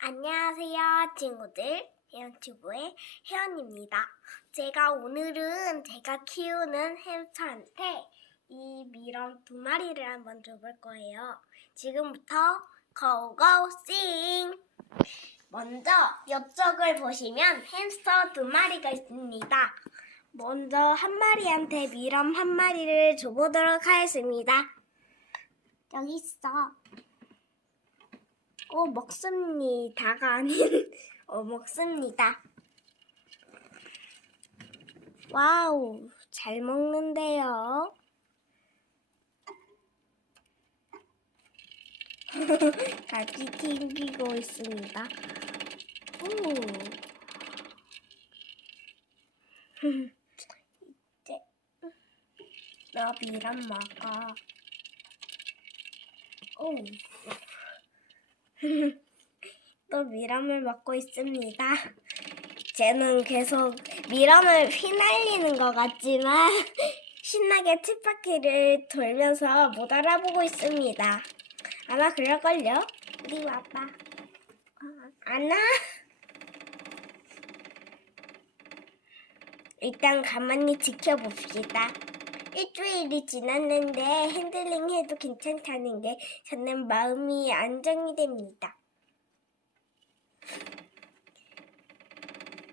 안녕하세요, 친구들. 혜연튜브의 혜연입니다. 제가 오늘은 제가 키우는 햄스터한테 이 미럼 두 마리를 한번 줘볼 거예요. 지금부터 고고 싱! 먼저 옆쪽을 보시면 햄스터 두 마리가 있습니다. 먼저 한 마리한테 미럼 한 마리를 줘보도록 하겠습니다. 여기 있어. 어, 먹습니다가 아닌, 어, 먹습니다. 와우, 잘 먹는데요. 같이 튕기고 있습니다. 오. 이제, 너 미람 먹어. 오. 또 미럼을 먹고 있습니다. 쟤는 계속 미럼을 휘날리는 것 같지만 신나게 쳇바퀴를 돌면서 못 알아보고 있습니다. 아마 그럴걸요? 우리 와봐. 어, 안나? 일단 가만히 지켜봅시다. 일주일이 지났는데 핸들링 해도 괜찮다는 게 저는 마음이 안정이 됩니다.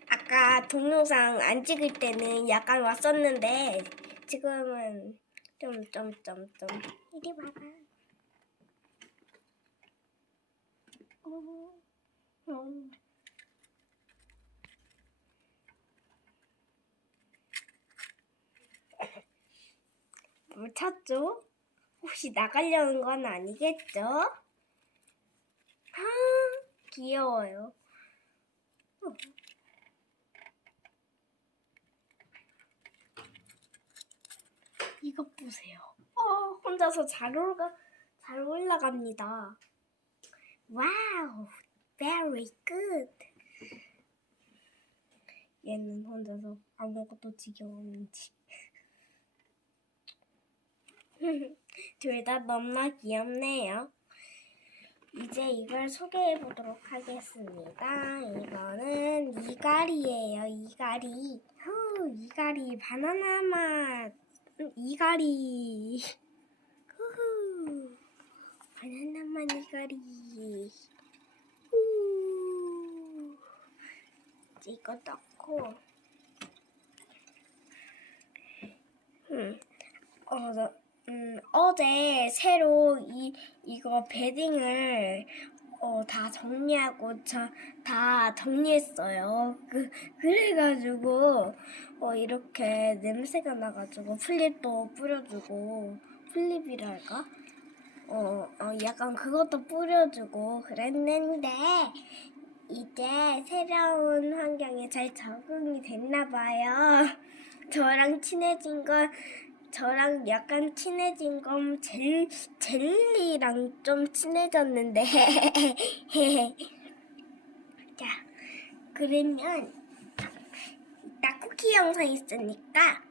아까 동영상 안 찍을 때는 약간 왔었는데 지금은 좀 좀 좀좀 이리 와봐. 어, 어. 찾죠? 혹시 나가려는 건 아니겠죠? 아, 귀여워요. 어. 이것 보세요. 어, 혼자서 잘 올라, 잘 올라갑니다. 와우, very good. 얘는 혼자서 아무것도 지겨웠는지. 둘 다 너무나 귀엽네요. 이제 이걸 소개해 보도록 하겠습니다. 이거는 이가리예요. 이가리. 후, 이가리 바나나 맛. 음, 이가리. 후후. 바나나 맛 이가리. 후. 이제 이거 넣고. 음. 어, 나, 음, 어제 새로 이, 이거 베딩을 어, 다 정리하고 저, 다 정리했어요. 그, 그래가지고, 어, 이렇게 냄새가 나가지고 플립도 뿌려주고, 플립이랄까? 어, 어, 약간 그것도 뿌려주고 그랬는데, 이제 새로운 환경에 잘 적응이 됐나 봐요. 저랑 친해진 건 저랑 약간 친해진 건 젤, 젤리랑 좀 친해졌는데. 자, 그러면 이따 쿠키 영상 있으니까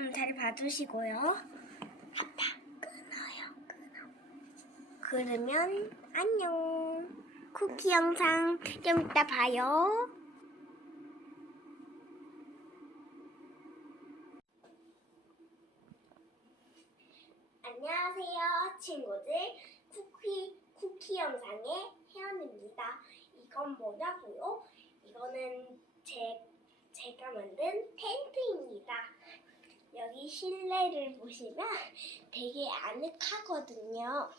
음, 잘 봐주시고요. 아빠, 끊어요, 끊어. 그러면 안녕. 쿠키 영상 좀 이따 봐요. 안녕하세요, 친구들. 쿠키, 쿠키 영상의 혜연입니다. 이건 뭐냐고요? 이거는 제, 제가 만든 텐트입니다. 여기 실내를 보시면 되게 아늑하거든요.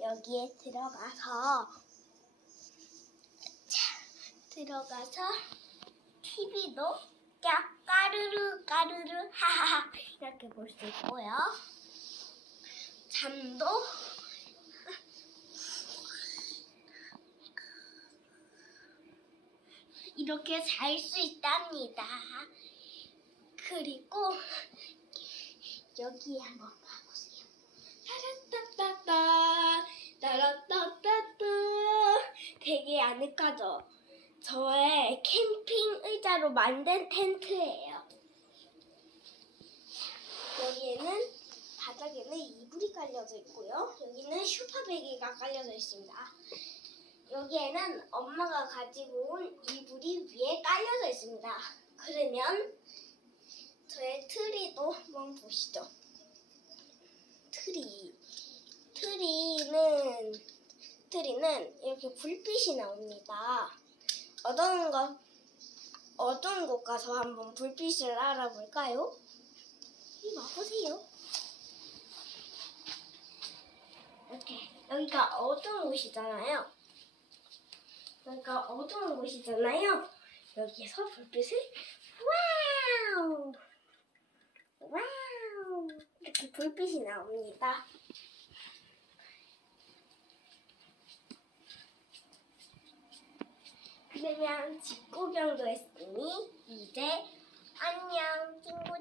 여기에 들어가서, 자, 들어가서 TV도 까, 까르르, 까르르, 하하하, 이렇게 볼 수 있고요. 잠도 이렇게 잘 수 있답니다. 그리고 여기 한번 봐보세요. 따라따따따 따라따따따 되게 아늑하죠? 저의 캠핑 의자로 만든 텐트예요. 여기에는 바닥에는 이불이 깔려져 있고요. 여기는 슈퍼 베개가 깔려져 있습니다. 여기 여기에는 엄마가 가지고 온 이불이 위에 깔려져 있습니다. 그러면 저의 트리도 한번 보시죠. 트리. 트리는 트리는 이렇게 불빛이 나옵니다. 어두운 것 어두운 곳 가서 한번 불빛을 알아볼까요? 이리 와보세요. 이렇게 여기가 어두운 곳이잖아요. 여기가 어두운 곳이잖아요. 여기에서 불빛을 와우 와우 이렇게 불빛이 나옵니다. 그러면 집 구경도 했으니 이제 안녕 친구들.